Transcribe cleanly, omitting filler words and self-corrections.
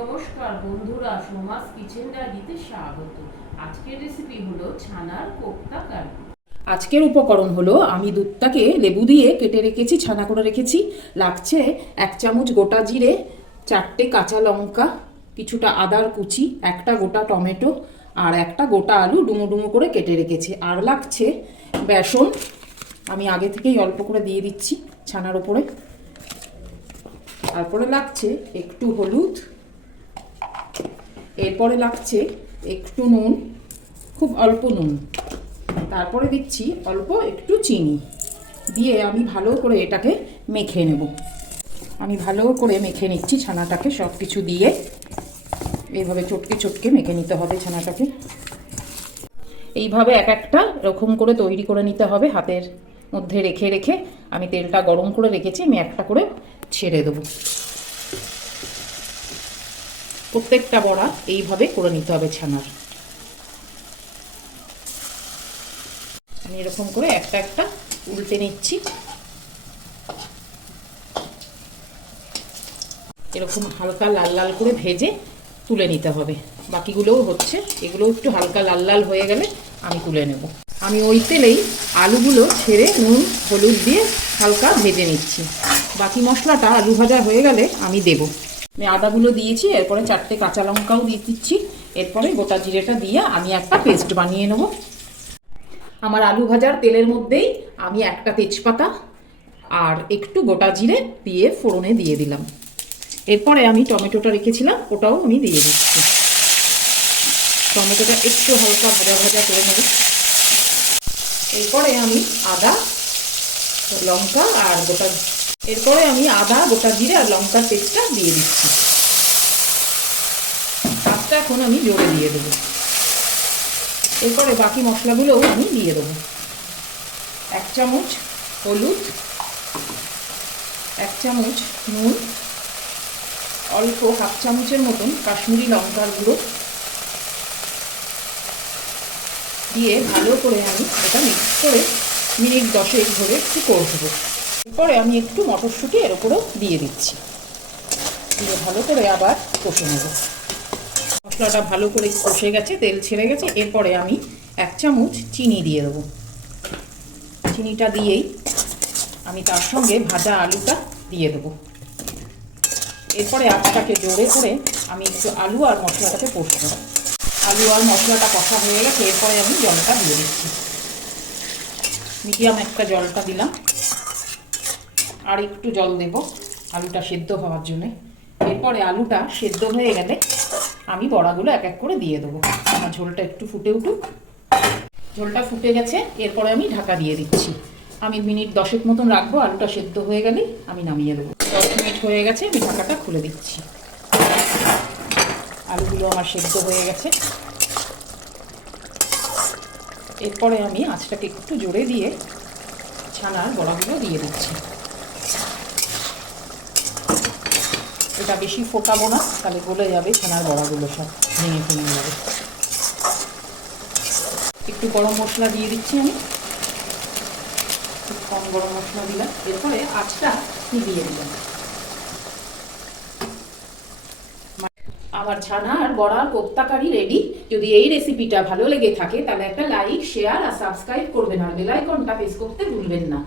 নমস্কার বন্ধুরা, সোমাস কিচেন ডায়েরিতে স্বাগত। আজকের রেসিপি হলো ছানার কোপ্তা কারি। আজকের উপকরণ হলো আমি দুধটাকে লেবু দিয়ে কেটে রেখেছি, ছানা করে রেখেছি। লাগছে 1 চামচ গোটা জিরে, 4টে কাঁচা লঙ্কা, কিছুটা আদার কুচি, একটা গোটা টমেটো আর একটা গোটা আলু ডুমো ডুমো করে কেটে রেখেছি। আর লাগছে বেসন, আমি আগে থেকেই অল্প করে দিয়ে দিচ্ছি ছানার ওপরে। তারপরে লাগছে একটু হলুদ, এরপরে লাগছে একটু নুন, খুব অল্প নুন, তারপরে দিচ্ছি অল্প একটু চিনি দিয়ে আমি ভালো করে এটাকে মেখে নেব। আমি ভালো করে মেখে নিচ্ছি ছানাটাকে, সব কিছু দিয়ে এইভাবে চটকে চটকে মেখে নিতে হবে ছানাটাকে। এইভাবে এক একটা এরকম করে তৈরি করে নিতে হবে, হাতের মধ্যে রেখে রেখে। আমি তেলটা গরম করে রেখেছি, আমি একটা করে ছেড়ে দেবো। প্রত্যেকটা বড়া এইভাবে করে নিতে হবে ছানার। আমি এরকম করে একটা একটা উল্টে নিচ্ছি। এরকম হালকা লাল লাল করে ভেজে তুলে নিতে হবে। বাকিগুলোও হচ্ছে, এগুলো একটু হালকা লাল লাল হয়ে গেলে আমি তুলে নেব। আমি ওই তেলেই আলুগুলো ছেড়ে নুন হলুদ দিয়ে হালকা ভেজে নিচ্ছি। বাকি মশলাটা আলু ভাজা হয়ে গেলে আমি দেবো। আমি আদাগুলো দিয়েছি, এরপরে 4টে কাঁচা লঙ্কাও দিয়ে দিচ্ছি, এরপরে গোটা জিরেটা দিয়ে আমি একটা পেস্ট বানিয়ে নেব। আমার আলু ভাজার তেলের মধ্যেই আমি একটা তেজপাতা আর একটু গোটা জিরে দিয়ে ফোড়নে দিয়ে দিলাম। এরপরে আমি টমেটোটা রেখেছিলাম, ওটাও আমি দিয়ে দিচ্ছি। টমেটোটা একটু হালকা ভাজা ভাজা করে নেব। এরপরে আমি আদা লঙ্কা আর গোটা জিরে আর লঙ্কার পেস্টটা দিয়ে দিচ্ছি। আজটা এখন আমি জোরে দিয়ে দেবো। এরপরে বাকি মশলাগুলোও আমি দিয়ে দেবো। 1 চামচ হলুদ, 1 চামচ নুন, অল্প 1/2 চামচের মতন কাশ্মীরি লঙ্কার গুঁড়ো দিয়ে ভালো করে আমি এটা মিক্স করে মিনিট 10 ধরে একটু কষবো। এরপরে আমি একটু মটরশুঁটি এর উপরেও দিয়ে দিচ্ছি, দিয়ে ভালো করে আবার কষে নেব। মশলাটা ভালো করে কষে গেছে, তেল ছেড়ে গেছে। এরপরে আমি 1 চামচ চিনি দিয়ে দেবো। চিনিটা দিয়েই আমি তার সঙ্গে ভাজা আলুটা দিয়ে দেবো। এরপরে আঁচটাকে জোরে করে আমি একটু আলু আর মশলাটাকে কষবো। আলু আর মশলাটা কষা হয়ে গেছে, এরপরে আমি জলটা দিয়ে দিচ্ছি। মিডিয়াম একটা জলটা দিলাম, আর একটু জল দেব আলুটা সেদ্ধ হওয়ার জন্যে। এরপরে আলুটা সেদ্ধ হয়ে গেলে আমি বড়াগুলো এক এক করে দিয়ে দেবো। আমার ঝোলটা একটু ফুটে উঠুক। ঝোলটা ফুটে গেছে, এরপরে আমি ঢাকা দিয়ে দিচ্ছি। আমি মিনিট 10 মতন রাখবো, আলুটা সেদ্ধ হয়ে গেলেই আমি নামিয়ে দেবো। 10 মিনিট হয়ে গেছে, আমি ঢাকাটা খুলে দিচ্ছি। আলুগুলো আমার সেদ্ধ হয়ে গেছে। এরপরে আমি আঁচটাকে একটু জোরে দিয়ে ছানার বড়াগুলো দিয়ে দিচ্ছি। এটা বেশি ফোটাবো না, তাহলে গলে যাবে ছানার বড়াগুলো, সব ভেঙে ভেঙে যাবে। একটু গরম মশলা দিয়ে দিচ্ছি, আমি খুব কম গরম মশলা দিলাম। এরপরে আঁচটা নিভিয়ে দিলাম। আমার ছানার বড়ার কোপ্তা কারি রেডি। যদি এই রেসিপিটা ভালো লেগে থাকে তাহলে একটা লাইক, শেয়ার আর সাবস্ক্রাইব করবেন, আর বেল আইকনটা প্রেস করতে ভুলবেন না।